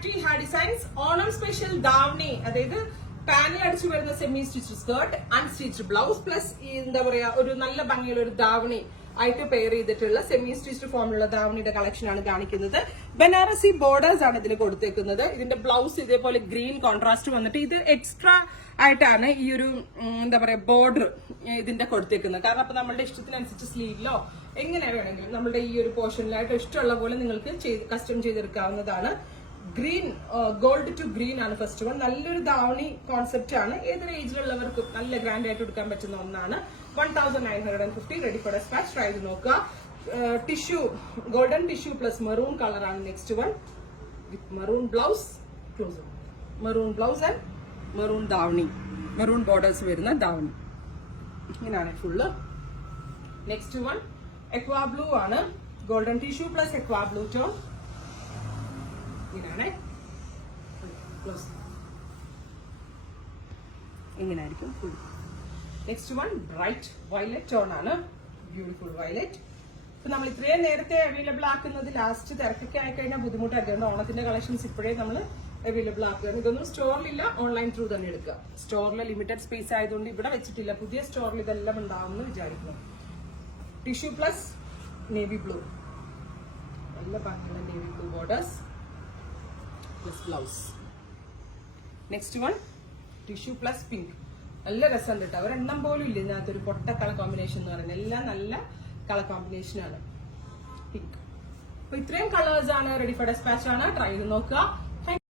Factory hand designs Onam special davani, അതായത് panel അടിച്ചു വരുന്ന semi stitch skirt, unstitch blouse plus എന്താ പറയാ ഒരു നല്ല ഭംഗിയുള്ള ഒരു ദാവണി ആയിട്ട് പെയർ ചെയ്തിട്ടുള്ള സെമി സ്റ്റിച്ച് ഫോമിലുള്ള ദാവണിയുടെ കളക്ഷൻ ആണ് കാണിക്കുന്നത്. ബനാറസി ബോർഡേഴ്സ് ആണ് ഇതിന് കൊടുത്തേക്കുന്നത്. ഇതിന്റെ ബ്ലൗസ് ഇതേപോലെ ഗ്രീൻ കോൺട്രാസ്റ്റ് വന്നിട്ട് ഇത് എക്സ്ട്രാ ആയിട്ടാണ് ഈ ഒരു എന്താ പറയാ ബോർഡർ ഇതിന്റെ കൊടുത്തേക്കുന്നത്. കാരണം അപ്പൊ നമ്മളുടെ ഇഷ്ടത്തിനനുസരിച്ച് സ്ലീവിലോ എങ്ങനെ വേണമെങ്കിലും നമ്മുടെ ഈ ഒരു പോർഷനിലായിട്ട് ഇഷ്ടമുള്ള പോലെ നിങ്ങൾക്ക് കസ്റ്റം ചെയ്തെടുക്കാവുന്നതാണ്. ഗ്രീൻ ഗോൾഡ് ടു ഗ്രീൻ ആണ് ഫസ്റ്റ് വൺ. നല്ലൊരു ദാവണി കോൺസെപ്റ്റ് ആണ്. ഏതൊരു ഏജിലുള്ളവർക്കും നല്ല ഗ്രാൻഡ് ആയിട്ട് എടുക്കാൻ പറ്റുന്ന ഒന്നാണ്. 1950 റെഡി ഫോർ ഡെസ്പാച്ച്. ട്രൈ ചെയ്ത് നോക്കുക. Tissue golden tissue plus maroon colour ആണ് next one with maroon blouse, maroon blouse and maroon davani, maroon borders വരുന്ന ദാവണി. ഇങ്ങനെയാണ് full. Next one aqua blue ആണ്. Golden tissue plus aqua blue tone. ഇങ്ങനെയാണ് ഇങ്ങനെയായിരിക്കും full. Next one bright violet tone ആണ്. Beautiful violet. ഇപ്പൊ നമ്മൾ ഇത്രയും നേരത്തെ അവൈലബിൾ ആക്കുന്നത് ലാസ്റ്റ് തിരക്കൊക്കെ ആയിക്കഴിഞ്ഞാൽ ബുദ്ധിമുട്ടായിരുന്നു. ഓണത്തിന്റെ കളക്ഷൻസ് ഇപ്പോഴേ നമ്മൾ അവൈലബിൾ ആക്കുകയാണ്. ഇതൊന്നും സ്റ്റോറിലില്ല, ഓൺലൈൻ ത്രൂ തന്നെ എടുക്കുക. സ്റ്റോറിൽ ലിമിറ്റഡ് സ്പേസ് ആയതുകൊണ്ട് ഇവിടെ വെച്ചിട്ടില്ല. പുതിയ സ്റ്റോറിൽ ഇതെല്ലാം ഉണ്ടാവുമെന്ന് വിചാരിക്കുന്നു. ടിഷ്യൂ പ്ലസ് നേവി ബ്ലൂ, നല്ല ഭംഗിയുള്ള navy blue borders plus blouse. Next one tissue plus pink. നല്ല രസമുണ്ട് കേട്ടോ. ഒരെണ്ണം പോലും ഇല്ല ഇതിനകത്തൊരു പൊട്ട കളർ കോമ്പിനേഷൻ എന്ന് പറയുന്നത്. എല്ലാം നല്ല കളർ കോമ്പിനേഷനാണ്. പിങ്ക്. അപ്പൊ ഇത്രയും കളേഴ്സ് ആണ്. റെഡി ഫോർ ഡെസ്പാച്ച് ആണ്. ട്രൈ ചെയ്ത് നോക്കുക.